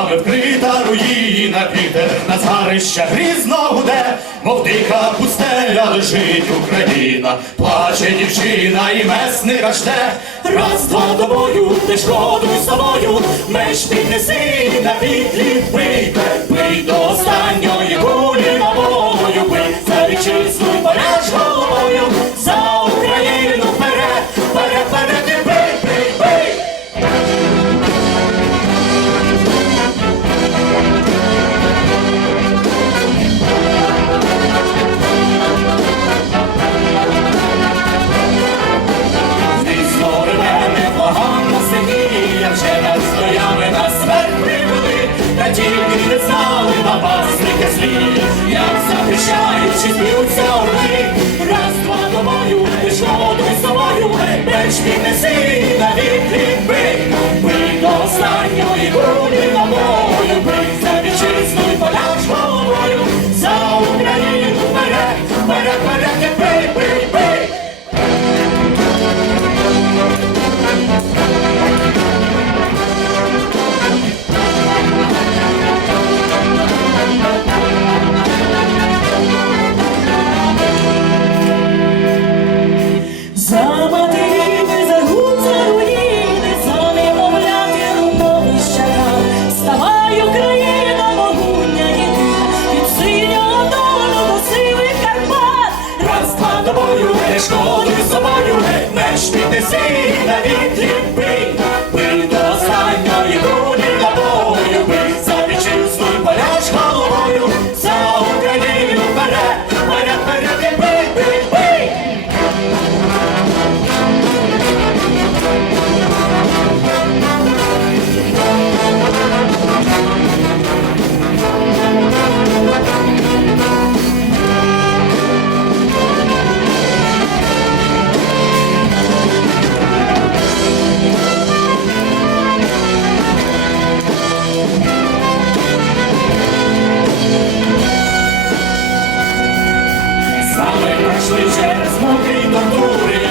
Горами вкрита руїна піде, на згарища грізно гуде, мов дика пустеля лежить Україна, плаче дівчина і месника жде. Раз, два до бою, не шкодуй собою, меч піднеси на вітлі, бий, бий. тільки не знали напасники злі. школи собою, не ж піднеси на вітрі. пройшли через мокрі тортури.